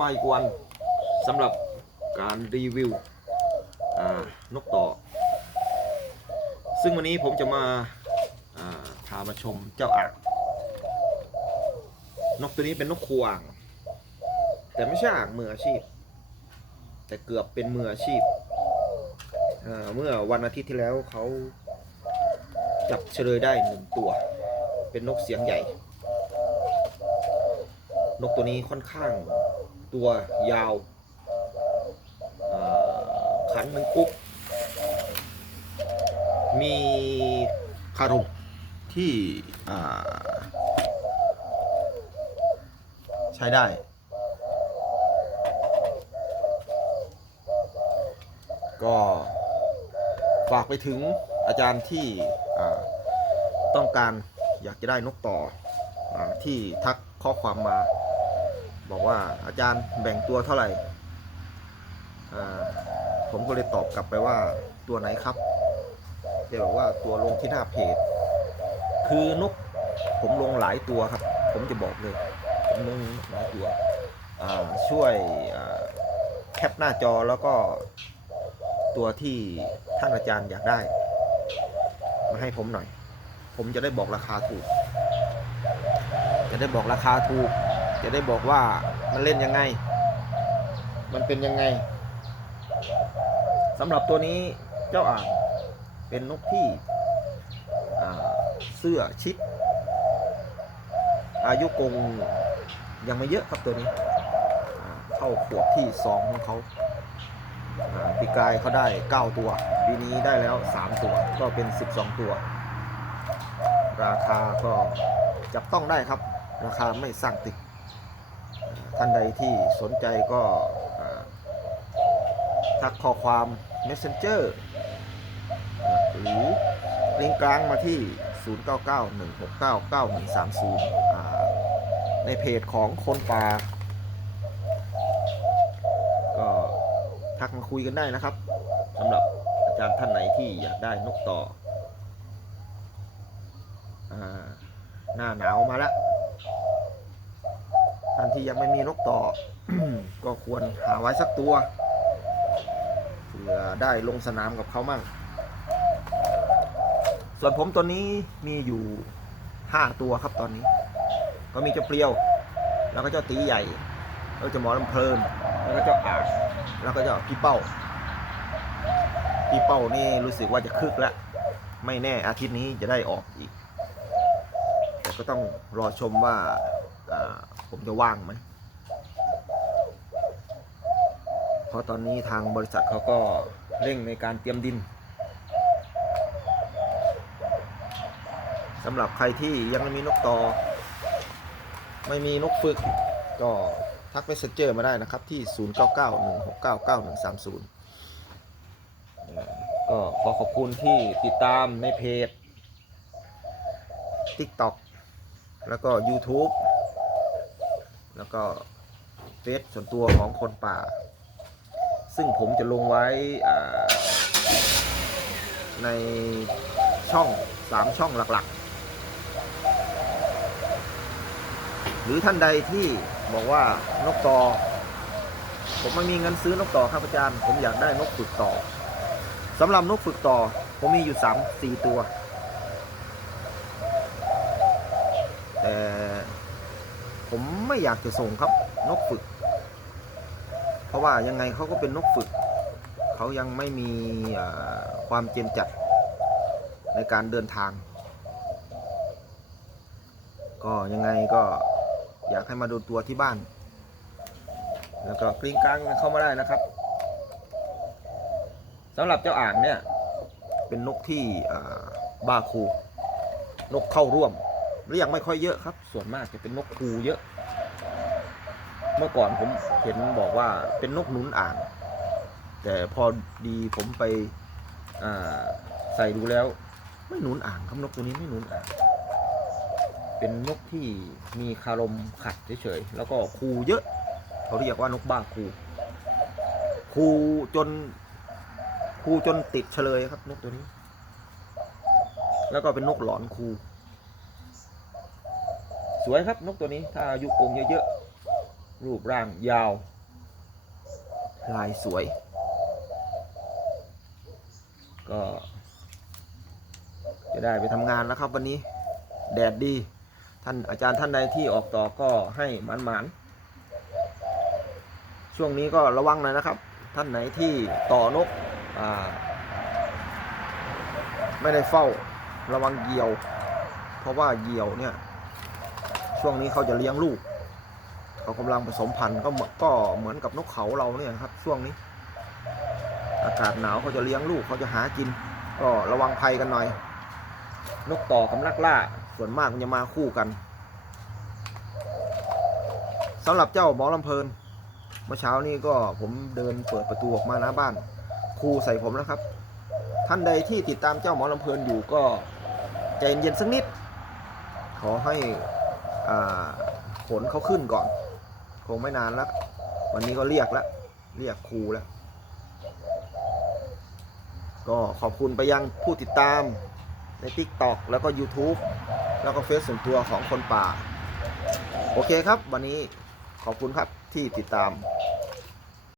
มาอีกวันสำหรับการรีวิวนกต่อ ซึ่งวันนี้ผมจะมาพามาชมเจ้าอ่างนกตัวนี้เป็นนกคูอ่าง แต่ไม่ใช่อ่างมืออาชีพ แต่เกือบเป็นมืออาชีพ เมื่อวันอาทิตย์ที่แล้วเขาจับเฉลยได้หนึ่งตัว เป็นนกเสียงใหญ่ นกตัวนี้ค่อนข้าง ตัวยาวขันมันกุ๊กมีคารมที่ใช้ได้ ก็ฝากไปถึงอาจารย์ที่ต้องการอยากจะได้นกต่ออที่ทักข้อความมา บอกว่าอาจารย์แบ่งตัวเท่าไหร่ ผมก็เลยตอบกลับไปว่าตัวไหนครับแกบอกว่าตัวลงที่หน้าเพจ คือนกผมลงหลายตัวครับ ผมจะบอกเลย ผมลงหลายตัวช่วยแคปหน้าจอแล้วก็ตัวที่ท่านอาจารย์อยากได้ มาให้ผมหน่อย ผมจะได้บอกราคาถูก จะได้บอกราคาถูก จะได้บอกว่ามันเล่นยังไง มันเป็นยังไงสำหรับตัวนี้เจ้าอ่างเป็นนกที่เสื้อชิด อายุกงยังไม่เยอะครับตัวนี้เข้าขวบที่สองของเขาอ่าปีกายเขาได้ 9 ตัวปีนี้ได้แล้ว 3 ตัว ก็เป็น 12 ตัว ราคาก็จับต้องได้ครับ ราคาไม่สร้างติด ท่านใดที่สนใจก็ทักข้อความ Messenger หรือลิงก์กลางมาที่ 0991699130 ในเพจของคนป่าก็ทักมาคุยกันได้นะครับสำหรับอาจารย์ท่านไหนที่อยากได้นกต่ออหน้าหนาวมาแล้ว ท่านที่ยังไม่มีนกต่อ ก็ควรหาไว้สักตัวเผื่อได้ลงสนามกับเขามั่ง ส่วนผมตัวนี้มีอยู่ 5 ตัวครับตอนนี้ ก็มีเจ้าเปรียว แล้วก็เจ้าตีใหญ่ แล้วเจ้าหมอลำเพลิน แล้วก็เจ้าอาจแล้วก็เจ้าพี่เป้าพี่เป้านี่รู้สึกว่าจะคึกแล้ว ไม่แน่อาทิตย์นี้จะได้ออกอีกแต่ก็ต้องรอชมว่าอ่า ผมจะว่างไหมเพราะตอนนี้ทางบริษัทเขาก็เร่งในการเตรียมดินสำหรับใครที่ยังไม่มีนกต่อ ไม่มีนกฝึก ก็ทักไปเซนเจอร์มาได้นะครับที่ 0991699130เอ่อก็ขอขอบคุณที่ติดตามในเพจ TikTok แล้วก็ YouTube แล้วก็เฟซส่วนตัวของคนป่า ซึ่งผมจะลงไว้ในช่อง3ช่องหลักๆ หรือท่านใดที่บอกว่านกต่อ ผมไม่มีเงินซื้อนกต่อครับอาจารย์ ผมอยากได้นกฝึกต่อสำหรับนกฝึกต่อ ผมมีอยู่3 4ตัว แต่ ผมไม่อยากจะส่งครับนกฝึก เพราะว่ายังไงเขาก็เป็นนกฝึก เขายังไม่มีความเจนจัดในการเดินทาง ก็ยังไงก็อยากให้มาดูตัวที่บ้าน แล้วก็กริ้งกลางเข้ามาได้นะครับสำหรับเจ้าอ่างเนี่ยเป็นนกที่อ่าบาคู นกเข้าร่วม เรียกไม่ค่อยเยอะครับ ส่วนมากจะเป็นนกคูเยอะ เมื่อก่อนผมเห็นบอกว่าเป็นนกหนุนอ่าง แต่พอดีผมไปใส่ดูแล้ว ไม่หนุนอ่างครับนกตัวนี้ไม่หนุนอ่าง เป็นนกที่มีคารมขัดเฉยๆแล้วก็คูเยอะเขาเรียกว่านกบ้าคูคูจนคูจนติดเฉลยครับนกตัวนี้ แล้วก็เป็นนกหลอนคู สวยครับนกตัวนี้ถ้าอายุกงเยอะๆ รูปร่างยาว ลายสวย ก็ จะได้ไปทำงานแล้วครับวันนี้แดดดี ท่านอาจารย์ท่านใดที่ออกต่อก็ให้หมันหมันๆช่วงนี้ก็ระวังหน่อยนะครับ ท่านไหนที่ต่อนกอไม่ได้เฝ้าระวังเหยี่ยว เพราะว่าเหยี่ยวเนี่ย ช่วงนี้เขาจะเลี้ยงลูก เขากำลังผสมพันธุ์ก็เหมือนก็เหมือนกับนกเขาเราเนี่ยครับ ช่วงนี้ อากาศหนาวเขาจะเลี้ยงลูกเขาจะหากิน ก็ระวังภัยกันหน่อย นกต่อกับนักล่าส่วนมากมันจะมาคู่กันสำหรับเจ้าหมอลำเพลินเมื่อเช้านี้ก็ผมเดินเปิดประตูออกมาหน้าบ้านครูใส่ผมแล้วครับ ท่านใดที่ติดตามเจ้าหมอลำเพลินอยู่ก็ใจเย็นๆสักนิด ขอให้ ผลเขาขึ้นก่อน คงไม่นานแล้ว วันนี้ก็เรียกแล้วเรียกครูแล้ว ก็ขอบคุณไปยังผู้ติดตามใน TikTok แล้วก็ YouTube แล้วก็เฟซส่วนตัวของคนป่า โอเคครับ วันนี้ขอบคุณครับที่ติดตาม